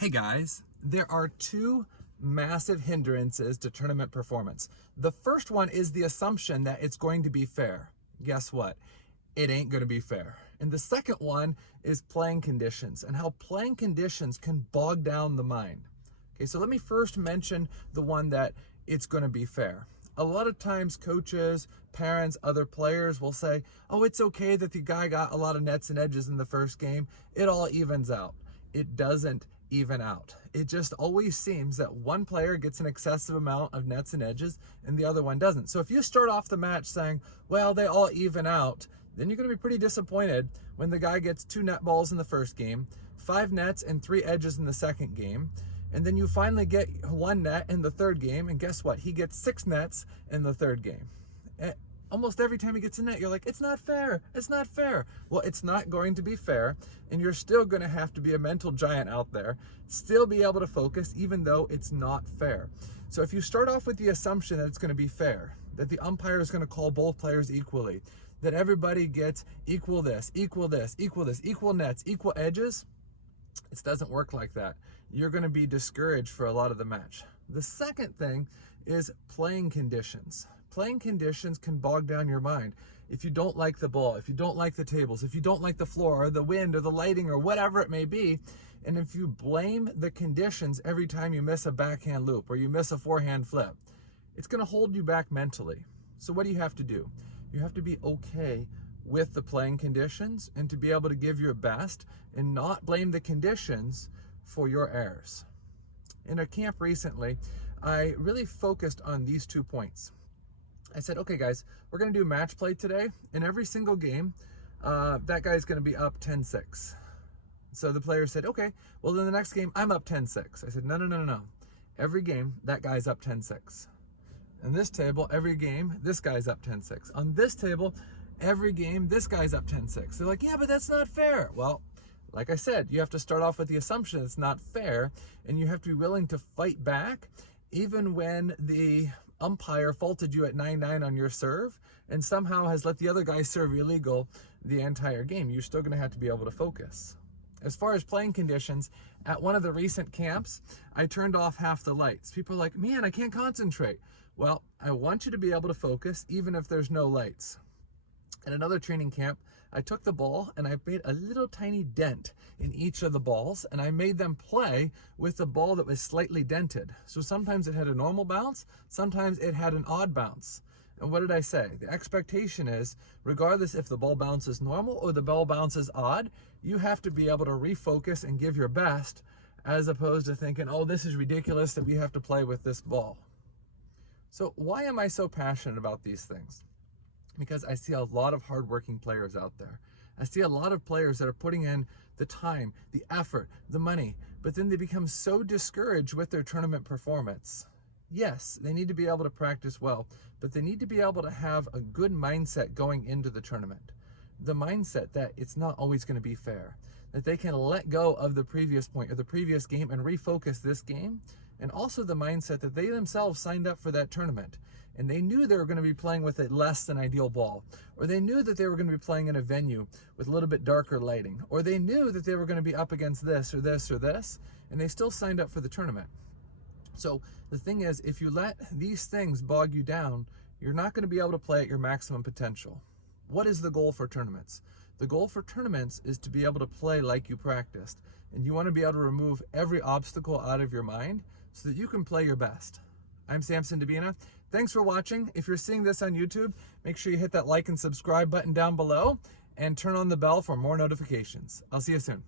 Hey guys, there are two massive hindrances to tournament performance. The first one is the assumption that it's going to be fair. Guess what? It ain't going to be fair. And the second one is playing conditions and how playing conditions can bog down the mind. Okay, so let me first mention the one that it's going to be fair. A lot of times coaches, parents, other players will say, oh, it's okay that the guy got a lot of nets and edges in the first game. It all evens out. It doesn't even out. It just always seems that one player gets an excessive amount of nets and edges and the other one doesn't. So if you start off the match saying, well, they all even out, then you're going to be pretty disappointed when the guy gets 2 net balls in the first game, 5 nets and 3 edges in the second game, and then you finally get 1 net in the third game, and guess what? He gets 6 nets in the third game. Almost every time he gets a net, you're like, it's not fair, it's not fair. Well, it's not going to be fair, and you're still going to have to be a mental giant out there, still be able to focus, even though it's not fair. So if you start off with the assumption that it's going to be fair, that the umpire is going to call both players equally, that everybody gets equal this, equal this, equal this, equal nets, equal edges, it doesn't work like that. You're going to be discouraged for a lot of the match. The second thing is playing conditions. Playing conditions can bog down your mind. If you don't like the ball, if you don't like the tables, if you don't like the floor or the wind or the lighting or whatever it may be, and if you blame the conditions every time you miss a backhand loop or you miss a forehand flip, it's going to hold you back mentally. So what do you have to do? You have to be okay with the playing conditions and to be able to give your best and not blame the conditions for your errors. In a camp recently, I really focused on these 2 points. I said, okay guys, we're going to do match play today. In every single game, that guy's going to be up 10-6. So the player said, okay, well in the next game, I'm up 10-6. I said, no. Every game, that guy's up 10-6. In this table, every game, this guy's up 10-6. On this table, every game, this guy's up 10-6. They're like, yeah, but that's not fair. Well, like I said, you have to start off with the assumption it's not fair, and you have to be willing to fight back, even when the umpire faulted you at 9-9 on your serve and somehow has let the other guy serve illegal the entire game. You're still going to have to be able to focus. As far as playing conditions, at one of the recent camps, I turned off half the lights. People are like, man, I can't concentrate. Well, I want you to be able to focus even if there's no lights. At another training camp, I took the ball and I made a little tiny dent in each of the balls, and I made them play with the ball that was slightly dented. So sometimes it had a normal bounce, sometimes it had an odd bounce. And what did I say? The expectation is, regardless if the ball bounces normal or the ball bounces odd, you have to be able to refocus and give your best, as opposed to thinking, oh, this is ridiculous that we have to play with this ball. So why am I so passionate about these things? Because I see a lot of hardworking players out there. I see a lot of players that are putting in the time, the effort, the money, but then they become so discouraged with their tournament performance. Yes, they need to be able to practice well, but they need to be able to have a good mindset going into the tournament. The mindset that it's not always going to be fair, that they can let go of the previous point or the previous game and refocus this game, and also the mindset that they themselves signed up for that tournament. And they knew they were going to be playing with a less than ideal ball, or they knew that they were going to be playing in a venue with a little bit darker lighting, or they knew that they were going to be up against this or this or this, and they still signed up for the tournament. So the thing is, if you let these things bog you down, you're not going to be able to play at your maximum potential. What is the goal for tournaments? The goal for tournaments is to be able to play like you practiced, and you want to be able to remove every obstacle out of your mind so that you can play your best. I'm Samson Dabina. Thanks for watching. If you're seeing this on YouTube, make sure you hit that like and subscribe button down below and turn on the bell for more notifications. I'll see you soon.